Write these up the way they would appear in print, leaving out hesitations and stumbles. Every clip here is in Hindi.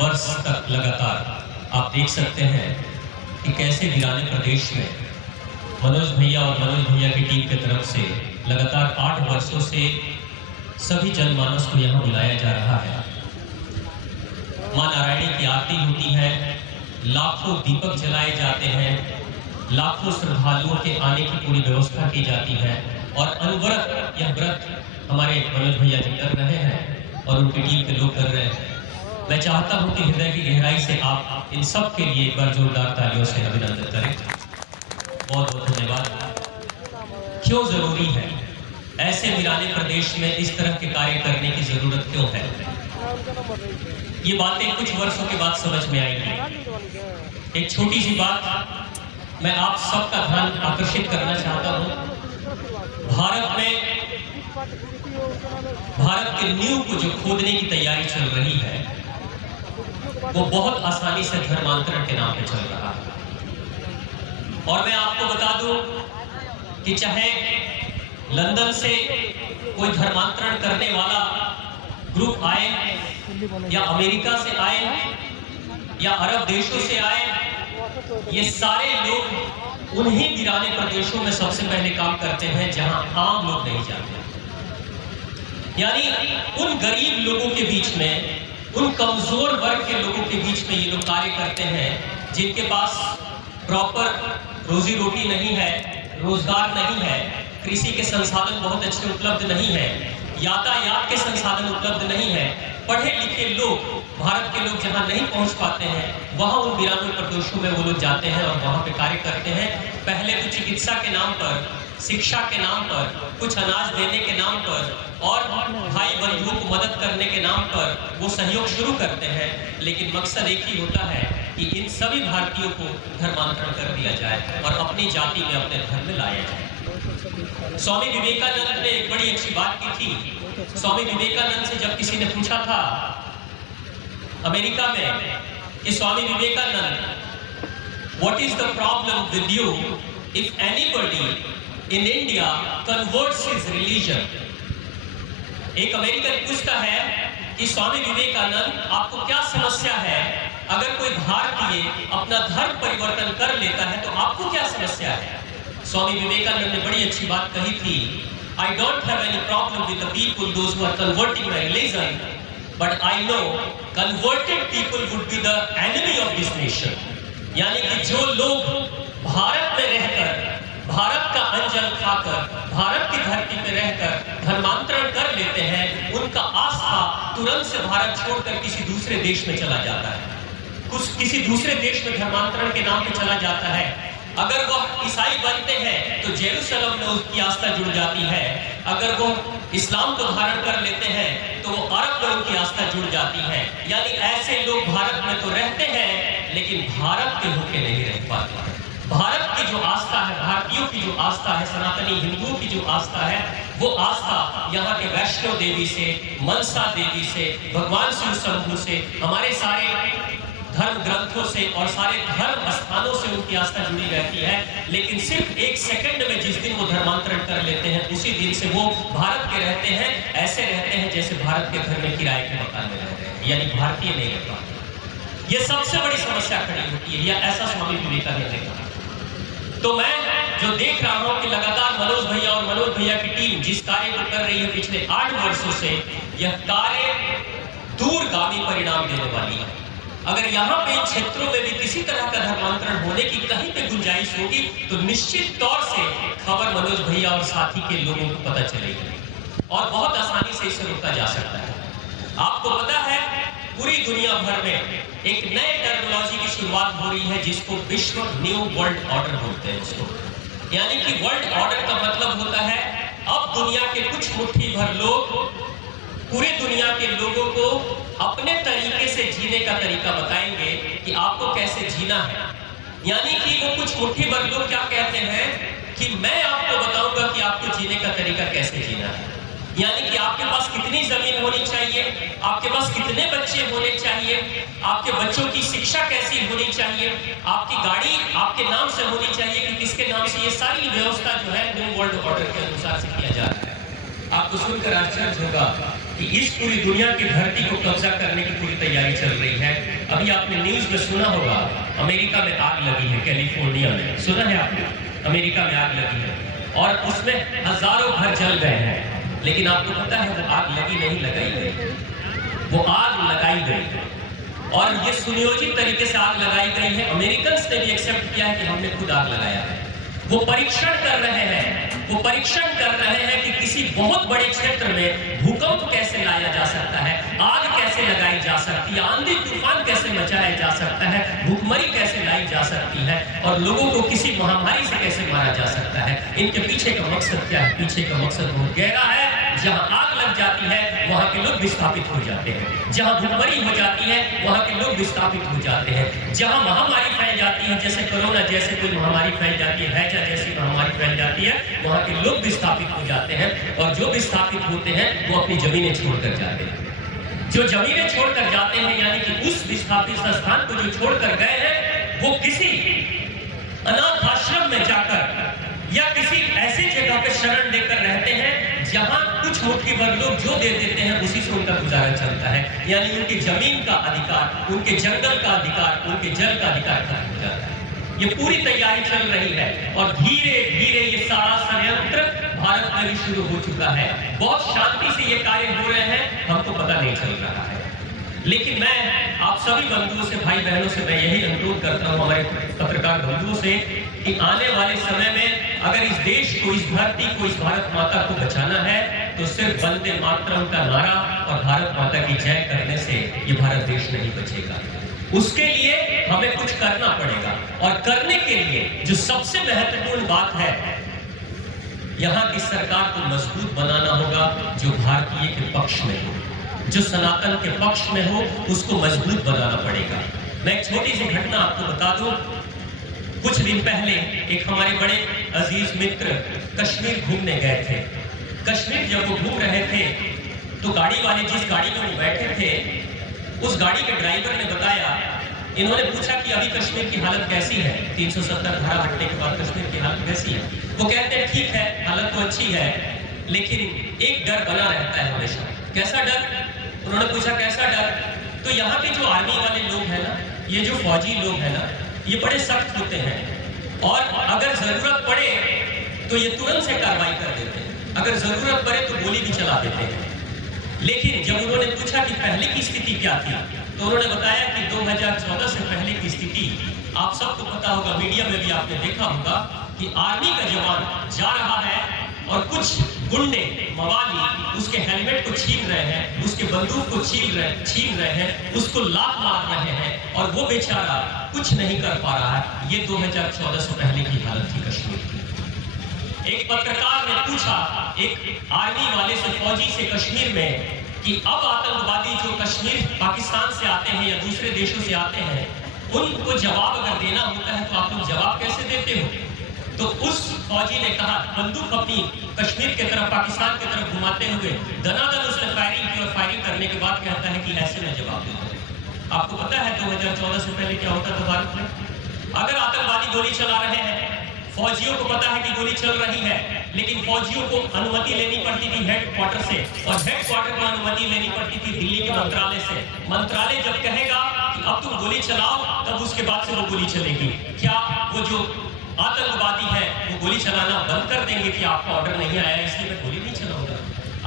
वर्ष तक लगातार आप देख सकते हैं कि कैसे वीराने प्रदेश में मनोज भैया और मनोज भैया की टीम की तरफ से लगातार 8 वर्षों से सभी जनमानस को यहाँ बुलाया जा रहा है। मां नारायणी की आरती होती है, लाखों दीपक जलाए जाते हैं, लाखों श्रद्धालुओं के आने की पूरी व्यवस्था की जाती है और अनवरत यह व्रत हमारे मनोज भैया जी कर रहे हैं और उनकी टीम के लोग कर रहे हैं। मैं चाहता हूं कि हृदय की गहराई से आप इन सब के लिए एक बार जोरदार तालियों से अभिनंदन करें। बहुत बहुत धन्यवाद। क्यों जरूरी है ऐसे वीराने प्रदेश में इस तरह के कार्य करने की जरूरत क्यों है, ये बातें कुछ वर्षों के बाद समझ में आएंगी। एक छोटी सी बात मैं आप सबका ध्यान आकर्षित करना चाहता हूं। भारत के नींव को जो खोदने की तैयारी चल रही है वो बहुत आसानी से धर्मांतरण के नाम पे चल रहा है। और मैं आपको बता दूं कि चाहे लंदन से कोई धर्मांतरण करने वाला ग्रुप आए या अमेरिका से आए या अरब देशों से आए, ये सारे लोग उन्हीं वीराने प्रदेशों में सबसे पहले काम करते हैं जहां आम लोग नहीं जाते। यानी उन गरीब लोगों के बीच में, उन कमजोर वर्ग के लोगों के बीच में ये लोग कार्य करते हैं जिनके पास प्रॉपर रोजी रोटी नहीं है, रोजगार नहीं है, कृषि के संसाधन बहुत अच्छे उपलब्ध नहीं है, यातायात के संसाधन उपलब्ध नहीं है। पढ़े लिखे लोग, भारत के लोग जहां नहीं पहुंच पाते हैं वहां उन वीराने प्रदेशों में वो लोग जाते हैं और वहां पे कार्य करते हैं। पहले तो चिकित्सा के नाम पर, शिक्षा के नाम पर, कुछ अनाज देने के नाम पर और भाई बंधुओं को मदद करने के नाम पर वो सहयोग शुरू करते हैं, लेकिन मकसद एक ही होता है कि इन सभी भारतीयों को धर्मांतरण कर दिया जाए और अपनी जाति में, अपने धर्म में लाया जाए। स्वामी विवेकानंद ने एक बड़ी अच्छी बात की थी। स्वामी विवेकानंद से जब किसी ने पूछा था अमेरिका में कि Swami Vivekananda, what is the problem with you if anybody in India converts his religion. एक अमेरिकन पूछता है कि स्वामी विवेकानंद, आपको क्या समस्या है, अगर कोई भारतीय अपना धर्म परिवर्तन कर लेता है तो आपको क्या समस्या है। स्वामी विवेकानंद ने बड़ी अच्छी बात कही थी, I don't have any problem with the people, those who are converting my religion, but I know converted people would be the enemy of this nation। यानी कि जो लोग भारत में रहकर, भारत का अन्न जल खाकर, भारत की धरती में रहकर धर्मांतरण कर लेते हैं, उनका आस्था तुरंत से भारत छोड़कर किसी दूसरे देश में चला जाता है, किसी दूसरे देश में धर्मांतरण के नाम पे चला जाता है। अगर वह ईसाई बनते हैं तो जेरूसलम में उसकी आस्था जुड़ जाती है, अगर वो इस्लाम को धारण कर लेते हैं तो वो अरब में उनकी आस्था जुड़ जाती है। यानी ऐसे लोग भारत में तो रहते हैं लेकिन भारत के होके नहीं रह पाते। भारत की जो आस्था है, भारतीयों की जो आस्था है, सनातनी हिंदुओं की जो आस्था है, वो आस्था यहाँ के वैष्णो देवी से, मनसा देवी से, भगवान शिव शंभू से, हमारे सारे धर्म ग्रंथों से और सारे धर्म स्थानों से उनकी आस्था जुड़ी रहती है। लेकिन सिर्फ एक सेकंड में जिस दिन वो धर्मांतरण कर लेते हैं उसी दिन से वो भारत के रहते हैं, ऐसे रहते हैं जैसे भारत के घर में किराए के मकान में रह रहे हैं, यानी भारतीय नहीं रह पाते। ये सबसे बड़ी समस्या खड़ी होती है, या ऐसा स्वामी विवेकानंद ने कहा। तो मैं जो देख रहा हूं कि लगातार मनोज भैया और मनोज भैया की टीम जिस कार्य को कर रही है पिछले 8 वर्षों से, यह कार्य दूरगामी परिणाम देने वाली है। अगर यहाँ पे इन क्षेत्रों में भी किसी तरह का धर्मांतरण होने की कहीं पे गुंजाइश होगी तो निश्चित तौर से खबर मनोज भैया और साथी के लोगों को पता चलेगी और बहुत आसानी से इसे रोका जा सकता है। आपको पता है पूरी दुनिया भर में एक नए टर्मिनोलॉजी की शुरुआत हो रही है जिसको विश्व न्यू वर्ल्ड ऑर्डर बोलते हैं इसको। यानी कि वर्ल्ड ऑर्डर का मतलब होता है अब दुनिया के कुछ मुट्ठी भर लोग पूरी दुनिया के लोगों को अपने तरीके से जीने का तरीका बताएंगे कि आपको कैसे जीना है। यानी कि वो कुछ मुट्ठी भर लोग क्या कहते हैं कि मैं आपको बताऊंगा कि आपको जीने का तरीका कैसे जीना है। यानी कि आपके पास कितनी जमीन होनी चाहिए, आपके पास कितने बच्चे होने चाहिए, आपके बच्चों की शिक्षा कैसी होनी चाहिए, आपकी गाड़ी आपके नाम से होनी चाहिए कि किसके नाम से, ये सारी व्यवस्था जो है न्यू वर्ल्ड ऑर्डर के अनुसार से किया जा रहा है। आपको सुनकर आश्चर्य होगा कि इस पूरी दुनिया की धरती को कब्जा करने की पूरी तैयारी चल रही है। अभी आपने न्यूज में सुना होगा, अमेरिका में आग लगी है, कैलिफोर्निया में, सुना है आपने? अमेरिका में आग लगी है और उसमें हजारों घर जल गए हैं। लेकिन आपको पता है वो आग लगी नहीं, लगाई गई। वो आग लगाई गई और ये सुनियोजित तरीके से आग लगाई गई है। अमेरिकन ने भी एक्सेप्ट किया है कि हमने खुद आग लगाया है। वो परीक्षण कर रहे हैं, वो परीक्षण कर रहे हैं कि किसी बहुत बड़े क्षेत्र में भूकंप कैसे लाया जा सकता है, आग कैसे लगाई जा सकती है, आंधी तूफान कैसे मचाया जा सकता है, भूखमरी कैसे लाई जा सकती है और लोगों को किसी महामारी से कैसे मारा जा सकता है। इनके पीछे का मकसद क्या है? पीछे का मकसद बहुत गहरा है। जहां आग लग जाती है वहां के लोग विस्थापित हो जाते हैं, जहां भूखमरी हो जाती है वहां के लोग विस्थापित हो जाते हैं, जहां महामारी फैल जाती है, जैसे कोरोना जैसे कोई महामारी फैल जाती है, हैजा जैसी महामारी फैल जाती है, वहां के लोग विस्थापित हो जाते हैं। और जो विस्थापित होते हैं वो अपनी जमीनें छोड़कर जाते हैं। जो जमीनें छोड़कर जाते हैं यानी कि उस विस्थापित स्थान को जो छोड़कर गए हैं वो किसी अनाथ आश्रम में जाकर या किसी ऐसी जगह पे शरण लेकर रहते हैं जहां कुछ मुट्ठी भर लोग जो दे देते हैं उसी से उनका गुजारा चलता है। यानी उनकी जमीन का अधिकार, उनके जंगल का अधिकार, उनके जल का अधिकार खत्म हो जाता है। ये पूरी तैयारी चल रही है और धीरे धीरे ये सारा षड्यंत्र भारत में भी शुरू हो चुका है। बहुत शांति से ये कार्य हो रहे हैं, हमको पता नहीं चल रहा है। लेकिन मैं आप सभी बंधुओं से, भाई बहनों से मैं यही अनुरोध करता हूं, हमारे पत्रकार बंधुओं से, कि आने वाले समय में अगर इस देश को, इस धरती को, इस भारत माता को बचाना है तो सिर्फ वंदे मातरम का नारा और भारत माता की जय करने से ये भारत देश नहीं बचेगा। उसके लिए हमें कुछ करना पड़ेगा और करने के लिए जो सबसे महत्वपूर्ण बात है, यहाँ की सरकार को मजबूत बनाना होगा, जो भारतीय के पक्ष में हो, जो सनातन के पक्ष में हो, उसको मजबूत बनाना पड़ेगा। मैं एक छोटी सी घटना आपको बता दूं। कुछ दिन पहले एक हमारे बड़े अजीज मित्र कश्मीर घूमने गए थे। कश्मीर जब वो घूम रहे थे तो गाड़ी वाले, जिस गाड़ी में वो बैठे थे, उस गाड़ी के ड्राइवर ने बताया, इन्होंने पूछा कि अभी कश्मीर की हालत कैसी है, 370 धारा हटने के बाद कश्मीर की हालत कैसी है? वो कहते हैं ठीक है, हालत तो अच्छी है, लेकिन एक डर बना रहता है हमेशा। कैसा डर? उन्होंने पूछा कैसा डर? तो यहाँ के जो आर्मी वाले लोग हैं ना, ये जो फौजी लोग हैं ना, ये बड़े सख्त होते हैं और अगर जरूरत पड़े तो ये तुरंत से कार्रवाई कर देते हैं, अगर जरूरत पड़े तो गोली भी चला देते हैं। लेकिन जब उन्होंने पूछा कि पहले की स्थिति क्या थी, तो उन्होंने बताया कि 2014 से पहले की स्थिति, आप सबको पता होगा, मीडिया में भी आपने देखा होगा कि आर्मी का जवान जा रहा है और कुछ गुंडे मवाली उसके हेलमेट को छीन रहे हैं, उसके बंदूक को छीन रहे हैं, उसको लात मार रहे हैं और वो बेचारा कुछ नहीं कर पा रहा है। ये 2014 से पहले की हालत थी कश्मीर की। एक पत्रकार ने पूछा एक आर्मी वाले से, फौजी से कश्मीर में, कि अब आतंकवादी जो कश्मीर पाकिस्तान से आते हैं या दूसरे देशों से आते हैं, उनको जवाब अगर देना होता है तो आप लोग जवाब कैसे देते हो? तो उस फौजी ने कहा, बंदूक अपनी कश्मीर की तरफ, पाकिस्तान की तरफ घुमाते हुए दनादन उसने फायरिंग की और फायरिंग करने के बाद कहता है कि ऐसे में जवाब देता है। आपको पता है 2014 से पहले क्या होता था भारत में? अगर आतंकवादी गोली चला रहे हैं, फौजियों को पता है कि गोली चल रही है, लेकिन फौजियों को अनुमति लेनी पड़ती थी हेडक्वार्टर से, और हेडक्वार्टर को अनुमति लेनी पड़ती थी दिल्ली के मंत्रालय से। मंत्रालय जब कहेगा कि अब तुम गोली चलाओ, तब उसके बाद से वो गोली चलेगी। क्या वो जो आतंकवादी है वो गोली चलाना बंद कर देंगे कि आपका ऑर्डर नहीं आया इसलिए मैं गोली नहीं चलाऊंगा?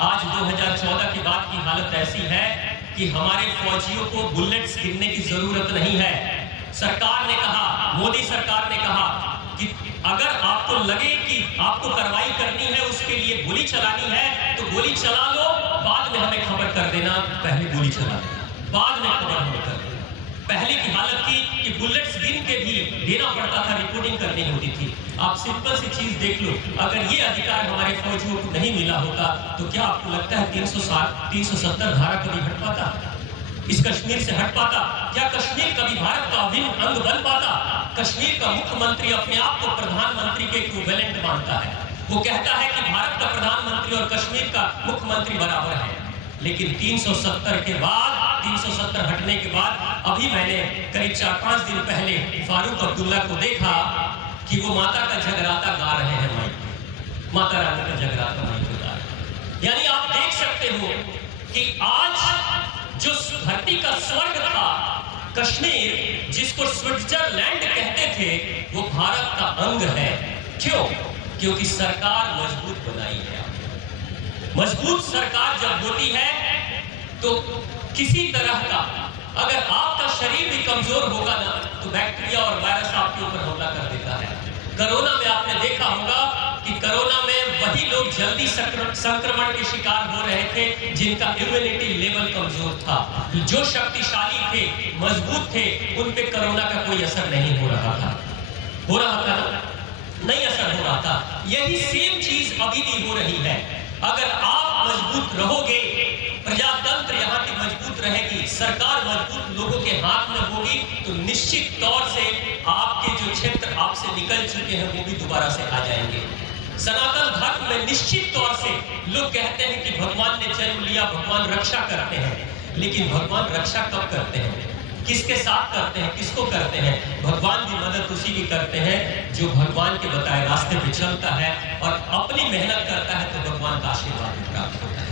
आज 2014 के बाद की हालत ऐसी है कि हमारे फौजियों को बुलेट्स गिनने की जरूरत नहीं है। सरकार ने कहा, मोदी सरकार ने कहा कि अगर आपको लगे कि आपको कार्रवाई करनी है, उसके लिए गोली चलानी है तो गोली चला लो, बाद में हमें खबर कर देना, पहले गोली चला देना, बाद में खबर हमें कर देना। पहले की हालत थी कि बुलेट्स गिन के भी देना पड़ता था, रिपोर्टिंग करनी होती थी। आप सिंपल सी चीज देख लो, अगर ये अधिकार हमारे फौजियों को नहीं मिला होता तो क्या आपको लगता है 370 धारा कभी हट पाता? इस कश्मीर से हट पाता? क्या कश्मीर कभी भारत का अभिन्न अंग बन पाता? कश्मीर का मुख्यमंत्री अपने आप को प्रधानमंत्री के इक्विवेलेंट मानता है। वो कहता है कि भारत का प्रधानमंत्री और कश्मीर का मुख्यमंत्री बराबर है। लेकिन 370 के बाद, 370 हटने के बाद, अभी मैंने करीब 4-5 दिन पहले फारूक अब्दुल्ला को देखा कि वो माता का जगराता गा रहे हैं माइक में, माता रानी का जगराता माइक में गा रहे हैं। यानी कि आज जो धरती का स्वर्ग था कश्मीर, जिसको स्विट्जरलैंड कहते थे, वो भारत का अंग है। क्यों? क्योंकि सरकार मजबूत बनाई है। मजबूत सरकार जब होती है तो किसी तरह का, अगर आपका शरीर भी कमजोर होगा ना, तो बैक्टीरिया और वायरस आपके ऊपर हमला कर देता है। कोरोना में आपने देखा होगा कि कोरोना में वही लोग जल्दी संक्रमण के शिकार हो रहे थे जिनका इम्यूनिटी लेवल कमजोर था। जो शक्तिशाली थे, मजबूत थे, उन पे कोरोना का कोई असर नहीं हो रहा था। हो रहा था ना? नहीं असर हो रहा था। यही सेम चीज अभी भी हो रही है। अगर आप मजबूत रहोगे, प्रजातंत्र यहाँ की मजबूत रहेगी, सरकार मजबूत लोगों के हाथ में होगी, तो निश्चित तौर से आपके जो क्षेत्र आपसे निकल चुके हैं वो भी दोबारा से आ जाएंगे। सनातन धर्म में निश्चित तौर से लोग कहते हैं कि भगवान ने जन्म लिया, भगवान रक्षा करते हैं, लेकिन भगवान रक्षा कब करते हैं? किसके साथ करते हैं? किसको करते हैं? भगवान की मदद उसी की करते हैं जो भगवान के बताए रास्ते पे चलता है और अपनी मेहनत करता है, तो भगवान का आशीर्वाद प्राप्त होता है।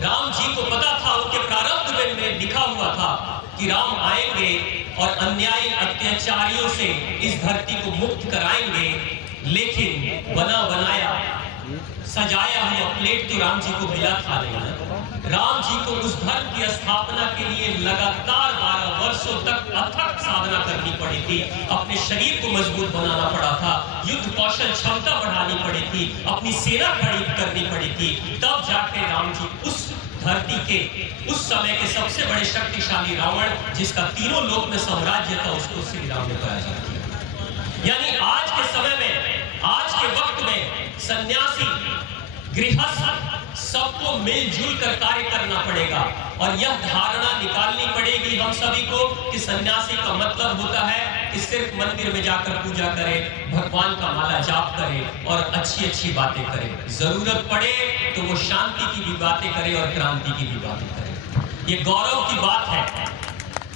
राम जी को पता था, उनके प्रारब्ध में लिखा हुआ था कि राम आएंगे और अन्यायी अत्याचारियों से इस धरती को मुक्त कराएंगे, लेकिन बना बनाया सजाया हुआ प्लेट तो राम जी को मिला था नहीं। राम जी को उस धर्म की स्थापना के लिए लगातार 12 वर्षों तक अथक साधना करनी पड़ी थी। अपने शरीर को मजबूत बनाना पड़ा था, युद्ध कौशल क्षमता बढ़ानी पड़ी थी, अपनी सेना खड़ी करनी पड़ी थी, तब जाके राम जी उस धरती के उस समय के सबसे बड़े शक्तिशाली रावण, जिसका तीनों लोक में साम्राज्य था, उसको श्री राम ने पराजित किया। यानी आज के समय में, आज के वक्त में सन्यासी, गृहस्थ सबको मिलजुल कर कार्य करना पड़ेगा और यह धारणा निकालनी पड़ेगी हम सभी को कि सन्यासी का मतलब होता है कि सिर्फ मंदिर में जाकर पूजा करे, भगवान का माला जाप करे और अच्छी अच्छी बातें करे। जरूरत पड़े तो वो शांति की भी बातें करे और क्रांति की भी बातें करे। ये गौरव की बात है,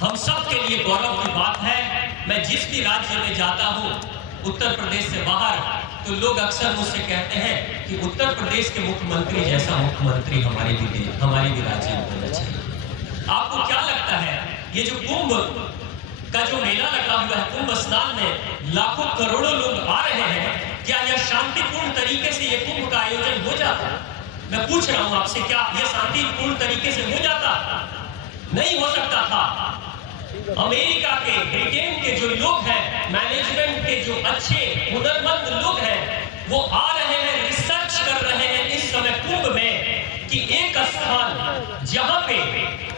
हम सब के लिए गौरव की बात है। मैं जिस भी राज्य में जाता हूँ, उत्तर प्रदेश से बाहर, तो लोग अक्सर मुझसे कहते हैं कि उत्तर प्रदेश के मुख्यमंत्री जैसा मुख्यमंत्री हमारे भी राज्य में होना चाहिए। आपको क्या लगता है, ये जो कुंभ का जो मेला लगा हुआ है, कुंभ स्नान में लाखों करोड़ों लोग आ रहे हैं, क्या यह शांतिपूर्ण तरीके से ये कुंभ का आयोजन हो जाता? मैं पूछ रहा हूं आपसे, क्या यह शांतिपूर्ण तरीके से हो जाता? नहीं हो सकता था। अमेरिका के, ब्रिटेन के जो लोग हैं, मैनेजमेंट के जो अच्छे हुनरमंद लोग हैं, वो आ रहे हैं, रिसर्च कर रहे हैं इस समय कुंभ में कि एक स्थान जहां पे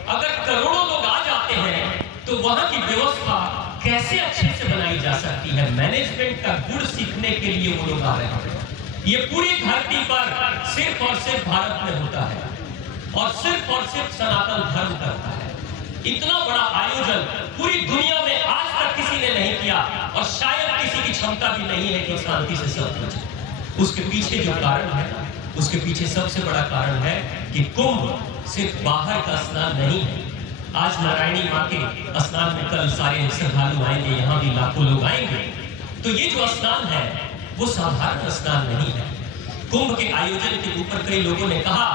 अगर करोड़ों लोग आ जाते हैं तो वहां की व्यवस्था कैसे अच्छे से बनाई जा सकती है। मैनेजमेंट का गुण सीखने के लिए वो लोग आ रहे हैं। ये पूरी धरती पर सिर्फ और सिर्फ भारत में होता है और सिर्फ सनातन धर्म करता है। इतना बड़ा आयोजन पूरी दुनिया में आज तक किसी ने नहीं किया और शायद किसी की क्षमता भी नहीं है कि शांति से सब कुछ। उसके पीछे जो कारण है, उसके पीछे सबसे बड़ा कारण है कि कुंभ सिर्फ बाहर का स्नान नहीं है। आज नारायणी माँ के स्नान में कल सारे श्रद्धालु आएंगे, यहाँ भी लाखों लोग आएंगे। तो ये जो स्नान है वो साधारण स्नान नहीं है। कुंभ के आयोजन के ऊपर कई लोगों ने कहा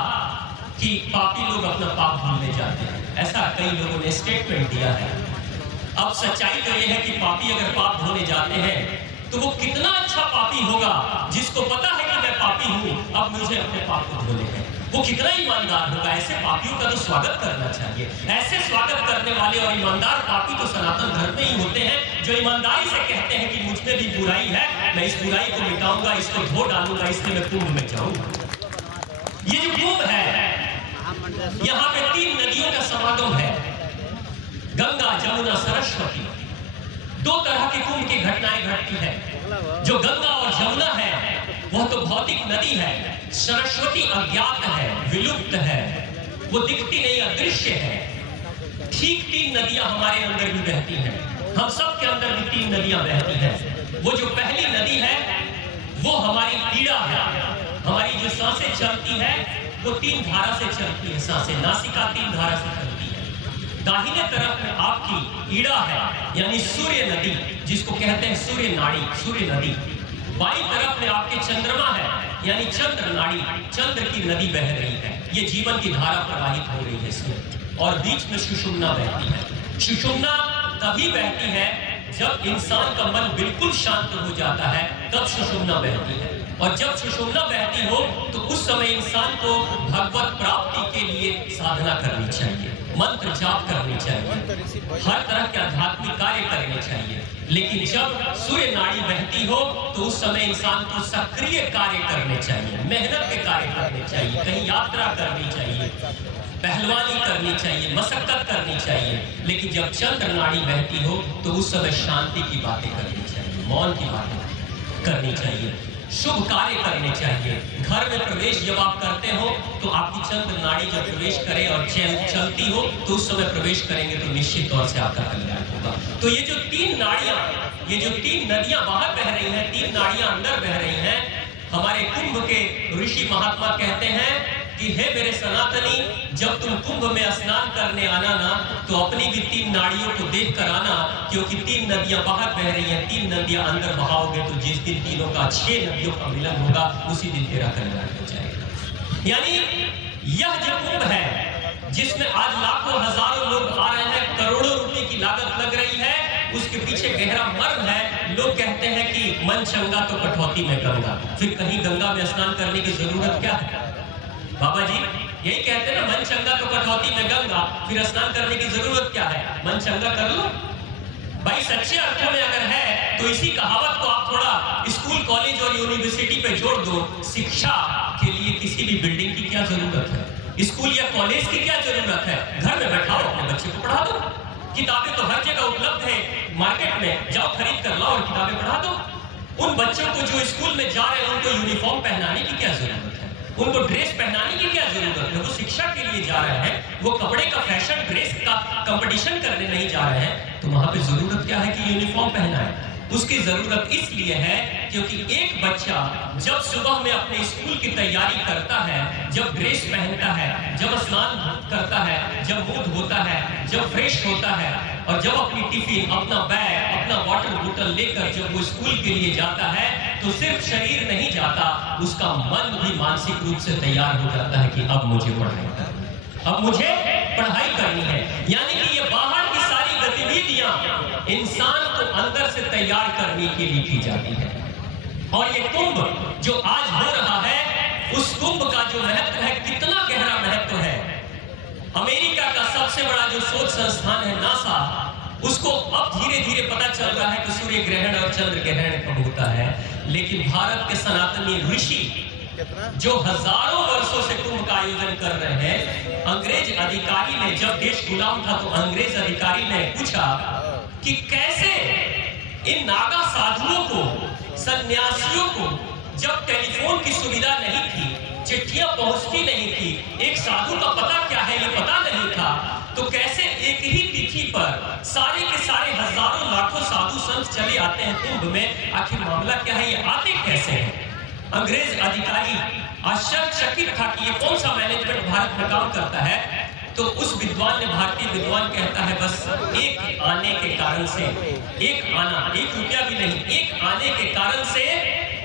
कि पापी लोग अपना पाप भूलने जाते हैं, ऐसा कई लोगों ने स्टेटमेंट दिया है। अब सच्चाई तो यह है कि पापी अगर पाप धोने जाते हैं तो वो कितना अच्छा पापी होगा जिसको पता है कि मैं पापी हूं, अब मुझे अपने पाप को धोने हैं। वो कितना ईमानदार होगा। ऐसे पापियों का तो स्वागत करना चाहिए। ऐसे स्वागत करने वाले और ईमानदार पापी तो सनातन धर्म में ही होते हैं, जो ईमानदारी से कहते हैं कि मुझ में भी बुराई है, मैं इस बुराई को मिटाऊंगा, इसको धो डालूंगा, इसलिए मैं कुंभ में जाऊंगा। ये जो कुंभ है, यहाँ पे 3 नदियों का समागम है, गंगा, जमुना, सरस्वती। 2 तरह के कुंभ की घटनाएं घटती है। जो गंगा और जमुना है वह तो भौतिक नदी है, सरस्वती अज्ञात है, विलुप्त है, वो दिखती नहीं, अदृश्य है। ठीक 3 नदियां हमारे अंदर भी बहती हैं, हम सब के अंदर भी 3 नदियां बहती हैं। वो जो पहली नदी है वो हमारी पीड़ा है। हमारी जो सांसें चलती है वो 3 धारा से चलती है। सांसें नासिका 3 धारा से चलती है। दाहिने तरफ में आपकी ईड़ा है, यानी सूर्य नदी, जिसको कहते हैं सूर्य नाड़ी, सूर्य नदी। बाईं तरफ में आपके चंद्रमा है, यानी चंद्र नाड़ी, चंद्र की नदी बह रही है। ये जीवन की धारा प्रवाहित हो रही है इसमें, और बीच में सुषुम्ना बहती है। सुषुम्ना तभी बहती है जब इंसान का मन बिल्कुल शांत हो जाता है, तब सुषुम्ना बहती है। और जब सुषुम्ना बहती हो तो उस समय इंसान को भगवत प्राप्ति के लिए साधना करनी चाहिए, मंत्र जाप करनी चाहिए, हर तरह के आध्यात्मिक कार्य करने चाहिए। लेकिन जब सूर्य नाड़ी बहती हो तो उस समय इंसान को सक्रिय कार्य करने चाहिए, मेहनत के कार्य करने चाहिए, कहीं यात्रा करनी चाहिए, पहलवानी करनी चाहिए, मशक्कत करनी चाहिए। लेकिन जब चंद्र नाड़ी बहती हो तो उस समय शांति की बातें करनी चाहिए, मौन की बातें करनी चाहिए, शुभ कार्य करने चाहिए। घर में प्रवेश जब आप करते हो तो आपकी चंद्र नाड़ी जब प्रवेश करे और चलती हो तो उस समय प्रवेश करेंगे तो निश्चित तौर से आपका कल्याण होगा। तो ये जो तीन नाड़ियां, ये जो तीन नदियां बाहर बह रही हैं, तीन नाड़ियां अंदर बह रही हैं, हमारे कुंभ के ऋषि महात्मा कहते हैं कि हे मेरे सनातनी, जब तुम कुंभ में स्नान करने आना ना तो अपनी भी तीन नाड़ियों को देख कर आना, क्योंकि तीन नदियां बाहर बह रही हैं, तीन नदियां अंदर बहाओगे तो जिस दिन तीनों का 6 नदियों का मिलन होगा उसी दिन तेरा कल्याण हो जाएगा। यानी यह जो कुंभ है जिसमें आज लाखों हजारों लोग आ रहे हैं, करोड़ों रुपए की लागत लग रही है, उसके पीछे गहरा मर्म है। लोग कहते हैं कि मन चंगा तो कटौती में गंगा, फिर कहीं गंगा में स्नान करने की जरूरत क्या है? बाबा जी यही कहते हैं ना, मन चंगा तो कटौती में गंगा, फिर स्नान करने की जरूरत क्या है? मन चंगा कर लो भाई। सच्चे अर्थों में अगर है तो इसी कहावत को आप थोड़ा स्कूल, कॉलेज और यूनिवर्सिटी पे जोड़ दो। शिक्षा के लिए किसी भी बिल्डिंग की क्या जरूरत है? स्कूल या कॉलेज की क्या जरूरत है? घर में बैठाओ, अपने बच्चे को पढ़ा दो। किताबें तो हर जगह उपलब्ध है, मार्केट में जाओ खरीद कर लाओ और किताबें पढ़ा दो। उन बच्चों को जो स्कूल में जा रहे हैं उनको यूनिफॉर्म पहनाने की क्या जरूरत है? उनको ड्रेस पहनाने की क्या जरूरत है? वो शिक्षा के लिए जा रहे हैं, वो कपड़े का, फैशन ड्रेस का कंपटीशन करने नहीं जा रहे हैं, तो वहां पे जरूरत क्या है कि यूनिफॉर्म पहनाए? उसकी जरूरत इसलिए है क्योंकि एक बच्चा जब सुबह में अपने स्कूल की तैयारी करता है, जब ड्रेस पहनता है, जब स्नान करता है, जब मुंह धोता है, जब फ्रेश होता है और जब अपनी टिफिन, अपना बैग, अपना वाटर बोतल लेकर जब वो स्कूल के लिए जाता है तो सिर्फ शरीर नहीं जाता, उसका मन भी मानसिक रूप से तैयार हो जाता है कि अब मुझे पढ़ाई करनी है, अब मुझे पढ़ाई करनी है। यानी कि ये बाहर की सारी गतिविधियां इंसान को अंदर से तैयार करने के लिए की जाती है। और ये कुंभ जो आज हो रहा है, उस कुंभ का जो महत्व है, कितना गहरा महत्व है। अमेरिका का सबसे बड़ा जो शोध संस्थान है नासा, उसको अब धीरे धीरे पता चल रहा है कि सूर्य ग्रहण और चंद्र ग्रहण कब होता है। लेकिन भारत के सनातनी ऋषि जो हजारों वर्षों से कुंभ का आयोजन कर रहे हैं, अंग्रेज अधिकारी ने, जब देश गुलाम था तो अंग्रेज अधिकारी ने पूछा कि कैसे इन नागा साधुओं को, सन्यासियों को, जब टेलीफोन की सुविधा नहीं थी, चिट्ठियां पहुंचती नहीं थी, एक साधु का पता क्या है ये पता नहीं था, तो कैसे एक ही तिथि पर सारे के सारे हजारों लाखों साधु संत चले आते हैं कुंभ में? आखिर मामला क्या है, ये आते कैसे हैं? अंग्रेज अधिकारी आश्चर्यचकित था कि ये कौन सा मैनेजमेंट भारत में काम करता है। तो उस विद्वान ने, भारतीय विद्वान कहता है, बस एक आने के कारण से, एक आना, 1 रुपया भी नहीं, एक आने के कारण से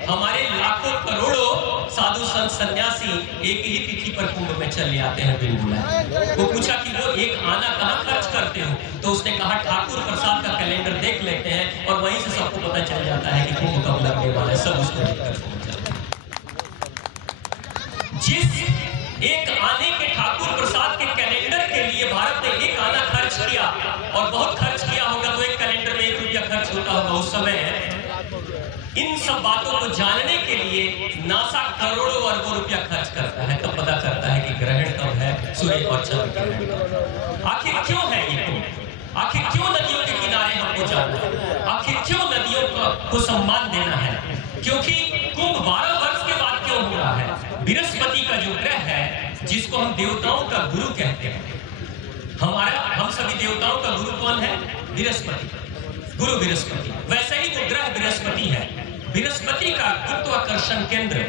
हमारे लाखों करोड़ों साधु संत सन्यासी एक ही तिथि पर कुंभ में चले आते हैं बिन बुलाए। वो पूछा कि वो एक आना कहाँ खर्च करते हो? तो उसने कहा ठाकुर प्रसाद का कैलेंडर देख लेते हैं और वहीं से सबको पता चल जाता है कि कुंभ कब लगने वाला है, सब उसको देखकर पहुंच जाता है। जिस एक आने के ठाकुर प्रसाद के कैलेंडर के लिए भारत ने एक आना खर्च किया, और बहुत खर्च किया होगा, तो एक कैलेंडर में 1 रुपया खर्च होता होगा उस समय। इन सब बातों को जानने के लिए नासा करोड़ों अरबों रुपया खर्च करता है, तब पता करता है कि ग्रहण कब है, सूर्य और चंद्र ग्रहण। आखिर क्यों है ये कुंभ? आखिर क्यों नदियों के किनारे हमको जाना है? आखिर क्यों नदियों को सम्मान देना है? क्योंकि कुंभ 12 वर्ष के बाद क्यों हो रहा है? बृहस्पति का जो ग्रह है, जिसको हम देवताओं का गुरु कहते हैं, हम सभी देवताओं का गुरु कौन है? बृहस्पति, गुरु बृहस्पति। वैसे ही वो ग्रह बृहस्पति है। बृहस्पति का गुरुत्वाकर्षण केंद्र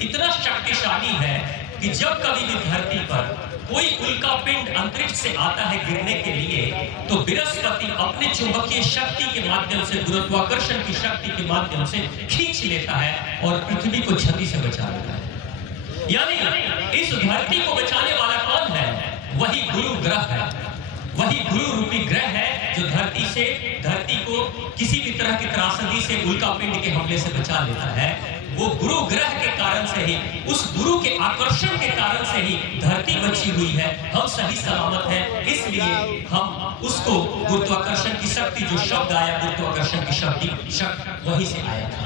इतना शक्तिशाली है कि जब कभी भी धरती पर कोई उल्का पिंड अंतरिक्ष से आता है गिरने के लिए, तो बृहस्पति अपने चुंबकीय शक्ति के माध्यम से, गुरुत्वाकर्षण की शक्ति के माध्यम से खींच लेता है और पृथ्वी को क्षति से बचा लेता है। यानी इस धरती को बचाने वाला कौन है? वही गुरु ग्रह है, वही गुरु रूपी ग्रह है जो धरती को किसी भी तरह की त्रासदी से, उल्का पिंड के हमले से बचा लेता है। वो गुरु ग्रह के कारण से ही, उस गुरु के आकर्षण के कारण से ही धरती बची हुई है, हम सही सलामत हैं। इसलिए हम उसको गुरुत्वाकर्षण की शक्ति, जो शब्द आया गुरुत्वाकर्षण की शक्ति वहीं से आया था।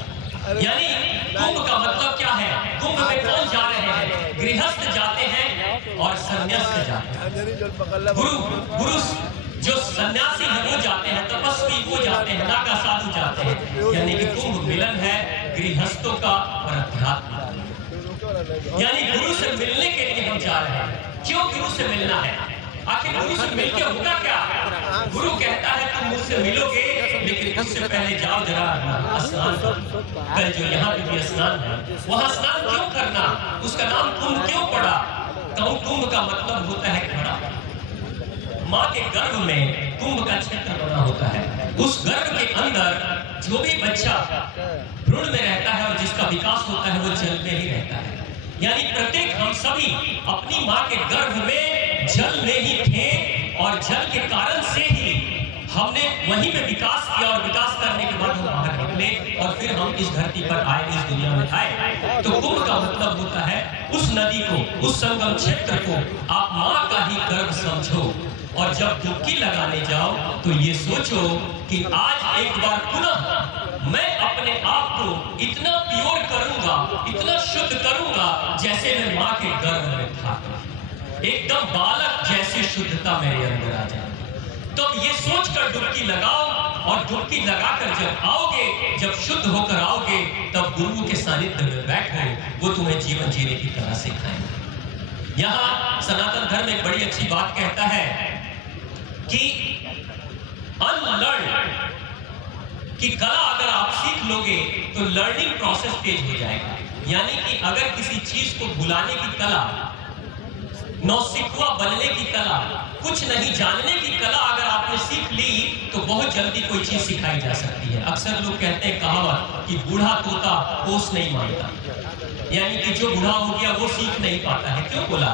यानी कुंभ का मतलब क्या है? कुंभ में कौन जा रहे हैं? गृहस्थ जाते हैं और सन्यास्त जाते हैं। गुरु जो सन्यासी है वो जाते हैं, तपस्वी वो जाते हैं, नागा साधु जाते हैं। यानी कि कुंभ मिलन है गृहस्थों का और अध्यात्म। यानी गुरु से मिलने के लिए हम जा रहे हैं। क्यों गुरु से मिलना है? आखिर गुरु से मिलके होगा क्या? गुरु कहता है तुम मुझसे मिलोगे, लेकिन उससे पहले जाओ जरा स्नान करो। कल जो यहाँ पे भी स्नान है, वहाँ स्नान क्यों करना? उसका नाम कुंभ क्यों पड़ा? कुंभ का मतलब होता है घड़ा। माँ के गर्भ में कुंभ का क्षेत्र बना होता है। उस गर्भ के अंदर जो भी बच्चा भ्रूण में रहता है और जिसका विकास होता है वो जल में ही रहता है। यानी प्रत्येक हम सभी अपनी माँ के गर्भ में जल में ही थे और जल के कारण से ही हमने वहीं पे विकास किया और विकास करने के बाद हम बाहर निकले और फिर हम इस धरती पर आए, इस दुनिया में आए। तो कुंभ का मतलब होता है उस नदी को, उस संगम क्षेत्र को आप माँ का ही गर्भ समझो और जब डुबकी लगाने जाओ तो ये सोचो कि आज एक बार पुनः मैं अपने आप को इतना प्योर करूंगा, इतना शुद्ध करूंगा जैसे मैं माँ के गर्भ में था। एकदम बालक जैसे शुद्धता मेरे अंदर आ जाए। तो ये सोचकर डुबकी लगाओ और डुबकी लगाकर जब आओगे, जब शुद्ध होकर आओगे, तब गुरु के सानिध्य में बैठो, वो तुम्हें जीवन जीने की तरह सिखाएंगे। यहाँ सनातन धर्म एक बड़ी अच्छी बात कहता है कि अनलर्न की कला अगर आप सीख लोगे तो लर्निंग प्रोसेस तेज हो जाएगा। यानी कि अगर किसी चीज को भुलाने की कला, नौसिखुआ बनने की कला, कुछ नहीं जानने की कला अगर आपने सीख ली तो बहुत जल्दी कोई चीज सिखाई जा सकती है। अक्सर लोग कहते हैं कहावत कि बूढ़ा तोता पोस नहीं मानता। यानी कि जो बूढ़ा हो गया वो सीख नहीं पाता है। क्यों बोला?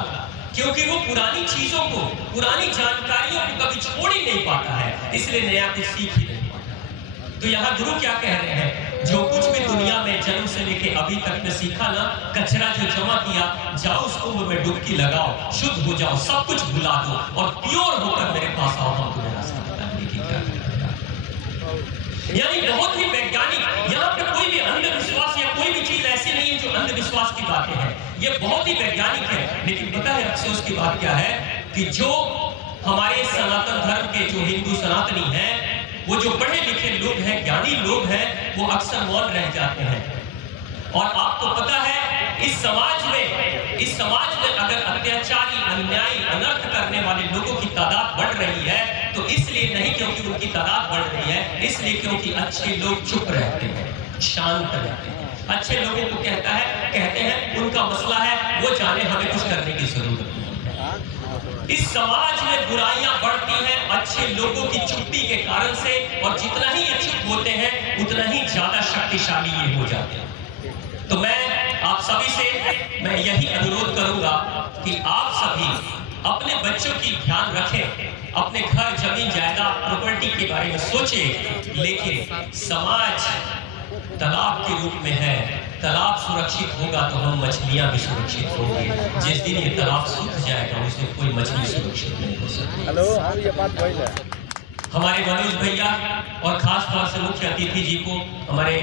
क्योंकि वो पुरानी चीजों को, पुरानी जानकारियों को कभी छोड़ ही नहीं पाता है, इसलिए नया कुछ सीख ही नहीं पाता। तो यहाँ गुरु क्या कह रहे हैं? जो कुछ भी दुनिया में जन्म से लेके अभी तक में सीखा ना, कचरा जो जमा किया, जाओ उस कुंभ में डुबकी लगाओ, शुद्ध हो जाओ, सब कुछ भुला दो और प्योर होकर मेरे पास आओ, हम तुम्हें रास्ता बताएंगे कि क्या करना। यानी बहुत ही वैज्ञानिक, यहाँ पे कोई भी अंधविश्वास या कोई भी चीज ऐसी नहीं है जो अंधविश्वास की बातें हैं। ये बहुत ही वैज्ञानिक है। लेकिन पता है अफसोस की बात क्या है कि जो हमारे सनातन धर्म के जो हिंदू सनातनी हैं, वो जो पढ़े लिखे लोग हैं, ज्ञानी लोग हैं, वो अक्सर मौन रह जाते हैं। और आपको पता है इस समाज में अगर अत्याचारी, अन्यायी, अनर्थ करने वाले लोगों की तादाद बढ़ रही है तो इसलिए नहीं क्योंकि उनकी तादाद बढ़ रही है, इसलिए क्योंकि अच्छे लोग चुप रहते हैं, शांत रहते हैं। अच्छे लोगों को कहते हैं उनका मसला है, वो जाने, हमें कुछ करने की जरूरत नहीं। इस समाज में बुराइयां बढ़ती हैं अच्छे लोगों की चुप्पी के कारण से, और जितना ही ये चुप होते हैं उतना ही ज्यादा शक्तिशाली ये हो जाते हैं। तो मैं आप सभी से मैं यही अनुरोध करूंगा कि आप सभी अपने बच्चों की ध्यान रखें, अपने घर, जमीन, जायदाद, प्रॉपर्टी के बारे में सोचें, लेकिन समाज तालाब के रूप में है। तालाब सुरक्षित होगा तो हम मछलियां भी सुरक्षित होंगे। जिस दिन ये तालाब सूख जाएगा उस दिन कोई मछली सुरक्षित नहीं हो सकती। हमारे मनोज भैया और खास तौर से मुख्य अतिथि जी को, हमारे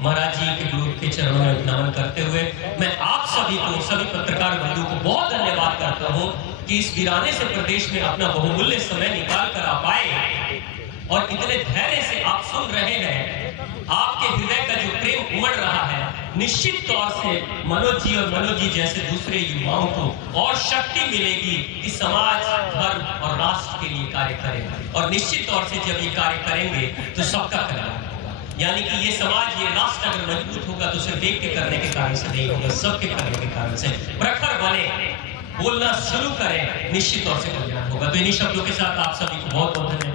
महाराज जी के गुरु के चरणों में नमन करते हुए मैं आप सभी को, सभी पत्रकार बंधुओं को बहुत धन्यवाद करता हूँ कि इस वीराने से प्रदेश में अपना बहुमूल्य समय निकाल कर आप आए और इतने धैर्य से आप सुन रहे हैं। आपके हृदय का जो प्रेम उमड़ रहा है, निश्चित तौर से मनोज जी और मनोज जी जैसे दूसरे युवाओं को और शक्ति मिलेगी कि समाज, धर्म और राष्ट्र के लिए कार्य करें। और निश्चित तौर से जब ये कार्य करेंगे तो सबका कल्याण होगा। यानी कि ये समाज, ये राष्ट्र अगर मजबूत होगा तो सिर्फ एक के करने के कारण से नहीं होगा, सबके करने के कारण से। प्रखर बने, बोलना शुरू करें, निश्चित तौर से कल्याण होगा। तो इन्हीं शब्दों के साथ आप सभी को बहुत बहुत धन्यवाद।